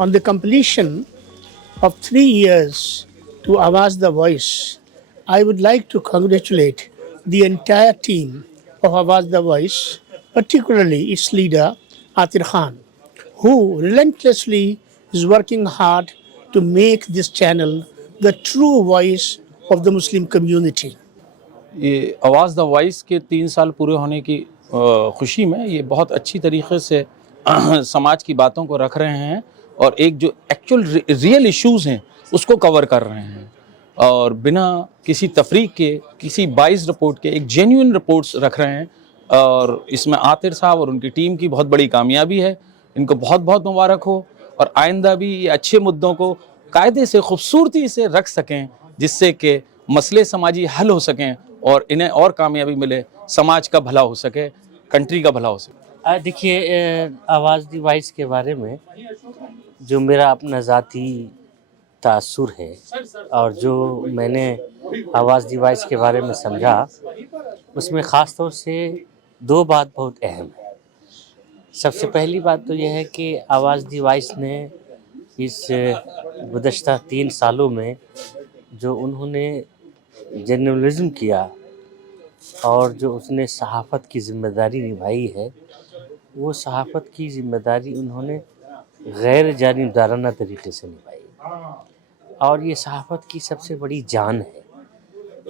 On the completion of 3 years to Awaz the Voice, I would like to congratulate the entire team of Awaz the Voice, particularly its leader, Atir Khan, who relentlessly is working hard to make this channel the true voice of the Muslim community. ये आवाज़ the voice के 3 साल पूरे होने की खुशी में ये बहुत अच्छी तरीके से समाज की बातों को रख रहे हैं और एक जो एक्चुअल रियल इश्यूज़ हैं उसको कवर कर रहे हैं और बिना किसी तफरीक के, किसी बाइस रिपोर्ट के एक जेन्युइन रिपोर्ट्स रख रहे हैं और इसमें आतिर साहब और उनकी टीम की बहुत बड़ी कामयाबी है। इनको बहुत बहुत मुबारक हो और आइंदा भी ये अच्छे मुद्दों को कायदे से खूबसूरती से रख सकें जिससे कि मसले समाजी हल हो सकें और इन्हें और कामयाबी मिले, समाज का भला हो सके, कंट्री का भला हो सके। देखिए, आवाज़ दी वॉइस के बारे में जो मेरा अपना ज़ाती तासुर है और जो मैंने आवाज़ दी वॉइस के बारे में समझा, उसमें ख़ास तौर से 2 बात बहुत अहम है। सबसे पहली बात तो यह है कि आवाज़ दी वॉइस ने इस गुज़श्ता 3 सालों में जो उन्होंने जर्नलिज़्म किया और जो उसने सहाफ़त की ज़िम्मेदारी निभाई है, वो सहाफ़त की ज़िम्मेदारी उन्होंने गैर जानिबदाराना तरीक़े से निभाई। और ये सहाफ़त की सबसे बड़ी जान है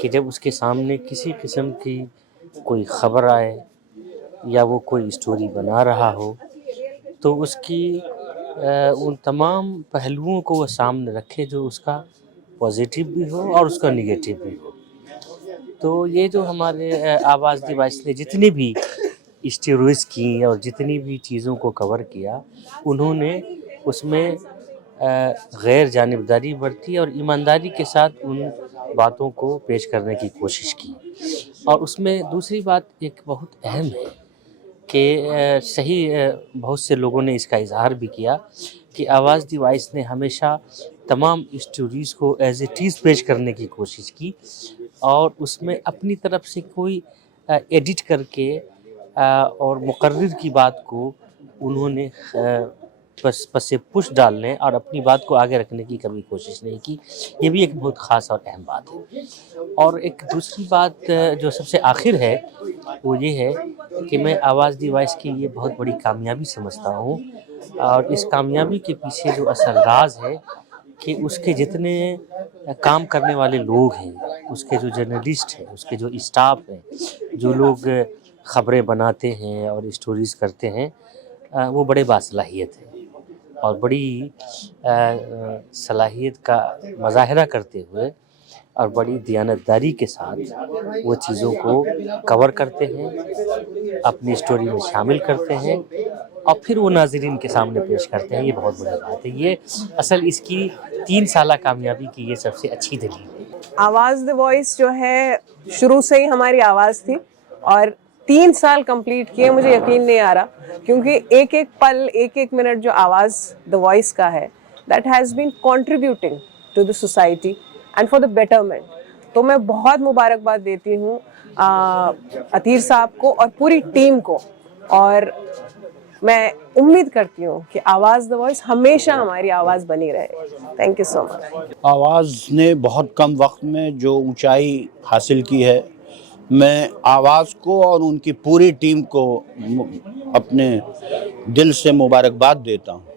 कि जब उसके सामने किसी किस्म की कोई ख़बर आए या वो कोई स्टोरी बना रहा हो तो उसकी उन तमाम पहलुओं को वो सामने रखे जो उसका पॉजिटिव भी हो और उसका निगेटिव भी हो। तो ये जो हमारे आवाज़ दी वॉइस ने जितनी भी स्टोरीज़ की और जितनी भी चीज़ों को कवर किया, उन्होंने उसमें गैर जानिबदारी बरती और ईमानदारी के साथ उन बातों को पेश करने की कोशिश की। और उसमें दूसरी बात एक बहुत अहम है कि बहुत से लोगों ने इसका इज़हार भी किया कि आवाज़ दी वॉइस ने हमेशा तमाम स्टोरीज़ को एज़ इट इज़ पेश करने की कोशिश की और उसमें अपनी तरफ से कोई एडिट करके और मुकर्रिर की बात को उन्होंने पसे पुश डालने और अपनी बात को आगे रखने की कभी कोशिश नहीं की। ये भी एक बहुत ख़ास और अहम बात है। और एक दूसरी बात जो सबसे आखिर है वो ये है कि मैं आवाज़ दी वॉइस की ये बहुत बड़ी कामयाबी समझता हूँ और इस कामयाबी के पीछे जो असल राज है कि उसके जितने काम करने वाले लोग हैं, उसके जो जर्नलिस्ट हैं, उसके जो स्टाफ हैं, जो लोग ख़बरें बनाते हैं और स्टोरीज़ करते हैं, वो बड़े बासलाहियत हैं और बड़ी सलाहियत का मज़ाहिरा करते हुए और बड़ी दियानतदारी के साथ वो चीज़ों को कवर करते हैं, अपनी स्टोरी में शामिल करते हैं और फिर वो नाज़रीन के सामने पेश करते हैं। ये बहुत बड़ी बात है। ये असल इसकी 3 साला कामयाबी की ये सबसे अच्छी दलील है। आवाज़ द वॉइस जो है शुरू से ही हमारी आवाज़ थी और 3 साल कंप्लीट किए, मुझे यकीन नहीं आ रहा क्योंकि एक एक पल, एक एक मिनट जो आवाज़ द वॉइस का है, that has been contributing to the society and for the betterment. तो मैं बहुत मुबारकबाद देती हूँ अतीर साहब को और पूरी टीम को और मैं उम्मीद करती हूँ कि आवाज़ द वॉइस हमेशा हमारी आवाज़ बनी रहे। Thank you so much. आवाज़ ने बहुत कम वक्त में जो ऊंचाई हासिल की है, मैं आवाज़ को और उनकी पूरी टीम को अपने दिल से मुबारकबाद देता हूँ।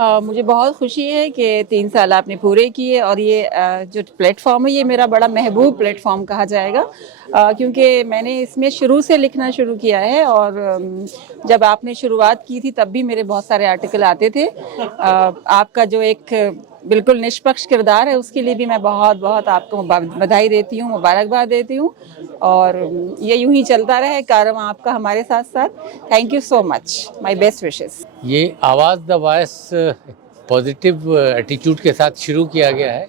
मुझे बहुत खुशी है कि 3 साल आपने पूरे किए और ये जो प्लेटफॉर्म है ये मेरा बड़ा महबूब प्लेटफॉर्म कहा जाएगा क्योंकि मैंने इसमें शुरू से लिखना शुरू किया है और जब आपने शुरुआत की थी तब भी मेरे बहुत सारे आर्टिकल आते थे। आपका जो एक बिल्कुल निष्पक्ष किरदार है उसके लिए भी मैं बहुत बहुत आपको बधाई देती हूँ, मुबारकबाद देती हूँ और ये यूं ही चलता रहे कारवां आपका हमारे साथ साथ। Thank you so much, my best wishes. ये आवाज़ द वॉइस पॉजिटिव एटीट्यूड के साथ शुरू किया गया है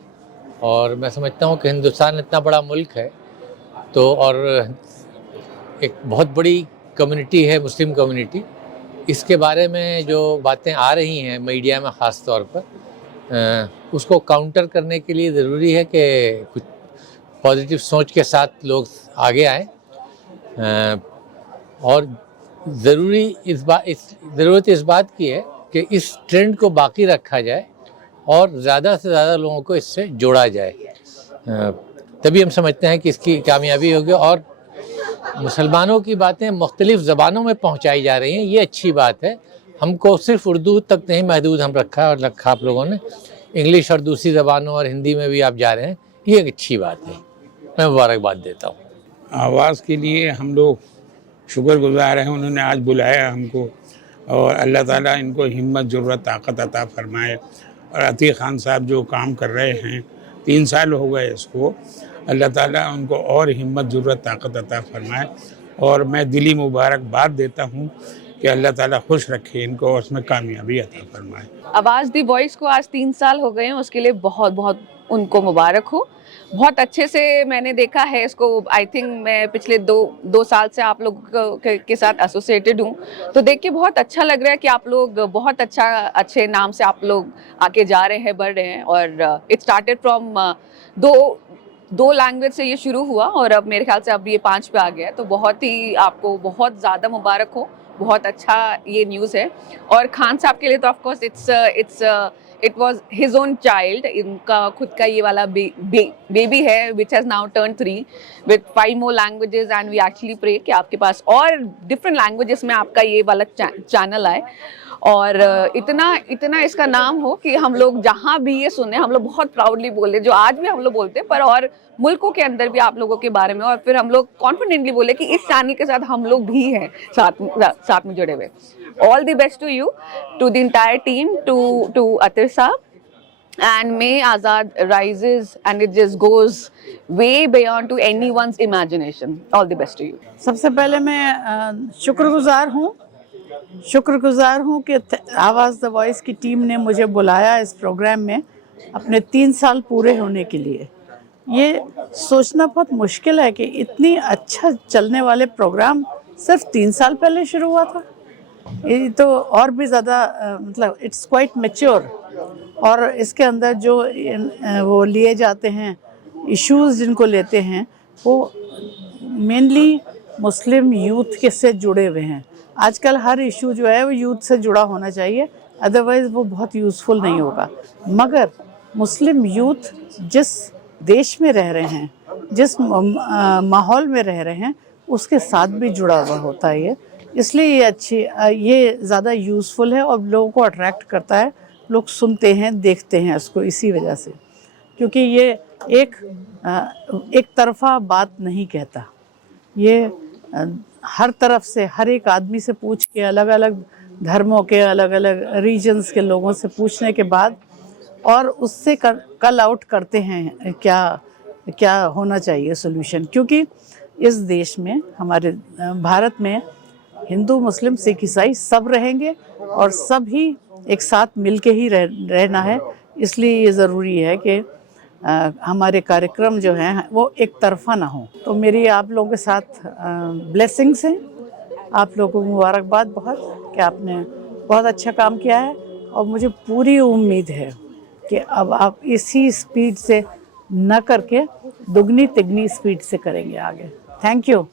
और मैं समझता हूँ कि हिंदुस्तान इतना बड़ा मुल्क है तो और एक बहुत बड़ी कम्युनिटी है मुस्लिम कम्युनिटी, इसके बारे में जो बातें आ रही हैं मीडिया में ख़ास तौर पर उसको काउंटर करने के लिए ज़रूरी है कि कुछ पॉजिटिव सोच के साथ लोग आगे आएँ और ज़रूरत इस बात की है कि इस ट्रेंड को बाकी रखा जाए और ज़्यादा से ज़्यादा लोगों को इससे जोड़ा जाए, तभी हम समझते हैं कि इसकी कामयाबी होगी। और मुसलमानों की बातें मुख्तलिफ़ ज़बानों में पहुंचाई जा रही हैं, ये अच्छी बात है। हमको सिर्फ उर्दू तक नहीं महदूद हम रखा और रखा आप लोगों ने, इंग्लिश और दूसरी ज़बानों और हिंदी में भी आप जा रहे हैं, ये एक अच्छी बात है। मैं मुबारकबाद देता हूँ। आवाज़ के लिए हम लोग शुक्रगुज़ार हैं, उन्होंने आज बुलाया हमको, और अल्लाह ताला इनको हिम्मत, ज़रूरत, ताकत अता फरमाए। और अतीक खान साहब जो काम कर रहे हैं, 3 साल हो गए इसको, अल्लाह ताला उनको और हिम्मत, ज़रूरत, ताकत अता फरमाए। और मैं दिली मुबारकबाद देता हूँ कि अल्लाह ताला खुश रखे इनको और उसमें कामयाबी अता फरमाए। आवाज़ दी वॉइस को आज 3 साल हो गए हैं, उसके लिए बहुत बहुत उनको मुबारक हो। बहुत अच्छे से मैंने देखा है इसको। आई थिंक मैं पिछले दो साल से आप लोग के साथ एसोसिएटेड हूँ, तो देख के बहुत अच्छा लग रहा है कि आप लोग बहुत अच्छे नाम से आप लोग आके जा रहे हैं, बढ़ रहे हैं। और इट स्टार्टेड फ्रॉम दो लैंग्वेज से ये शुरू हुआ और अब मेरे ख्याल से अब ये 5 पे आ गया है। तो बहुत ही आपको बहुत ज़्यादा मुबारक हो, बहुत अच्छा ये न्यूज़ है। और खान साहब के लिए तो of course it was his own child, इनका खुद का ये वाला बेबी है which has now turn 3 with 5 more languages and we actually pray कि आपके पास और डिफरेंट लैंग्वेजेस में आपका ये वाला चैनल आए और इतना इसका नाम हो कि हम लोग जहाँ भी ये सुने हम लोग बहुत प्राउडली बोले, जो आज भी हम लोग बोलते हैं, पर और मुल्कों के अंदर भी आप लोगों के बारे में, और फिर हम लोग कॉन्फिडेंटली बोले कि इस चैनल के साथ हम लोग भी हैं साथ में जुड़े हुए। All the best to you, to the entire team, to Atir sahab, and may Azad rises and it just goes way beyond to anyone's imagination. All the best to you. सबसे पहले मैं शुक्रगुजार हूँ कि आवाज़ द वॉइस की टीम ने मुझे बुलाया इस प्रोग्राम में अपने 3 साल पूरे होने के लिए। ये सोचना बहुत मुश्किल है कि इतनी अच्छा चलने वाले प्रोग्राम सिर्फ 3 साल पहले शुरू हुआ था। ये तो और भी ज़्यादा मतलब इट्स क्वाइट मैच्योर। और इसके अंदर जो वो लिए जाते हैं इश्यूज़ जिनको लेते हैं वो मेनली मुस्लिम यूथ के से जुड़े हुए हैं। आजकल हर इशू जो है वो यूथ से जुड़ा होना चाहिए, अदरवाइज़ वो बहुत यूज़फुल नहीं होगा। मगर मुस्लिम यूथ जिस देश में रह रहे हैं, जिस माहौल में रह रहे हैं, उसके साथ भी जुड़ा हुआ होता है ये, इसलिए ये ज़्यादा यूज़फुल है और लोगों को अट्रैक्ट करता है। लोग सुनते हैं, देखते हैं इसको इसी वजह से, क्योंकि ये एक तरफा बात नहीं कहता। ये हर तरफ से, हर एक आदमी से पूछ के, अलग अलग धर्मों के, अलग अलग रीजन्स के लोगों से पूछने के बाद और उससे कल आउट करते हैं क्या होना चाहिए सोल्यूशन। क्योंकि इस देश में, हमारे भारत में, हिंदू, मुस्लिम, सिख, ईसाई सब रहेंगे और सब ही एक साथ मिलके ही रहना है। इसलिए ये ज़रूरी है कि हमारे कार्यक्रम जो हैं वो एक तरफा ना हो। तो मेरी आप लोगों के साथ ब्लेसिंग्स हैं। आप लोगों को मुबारकबाद बहुत कि आपने बहुत अच्छा काम किया है और मुझे पूरी उम्मीद है कि अब आप इसी स्पीड से न करके दुगनी तिगनी स्पीड से करेंगे आगे। Thank you.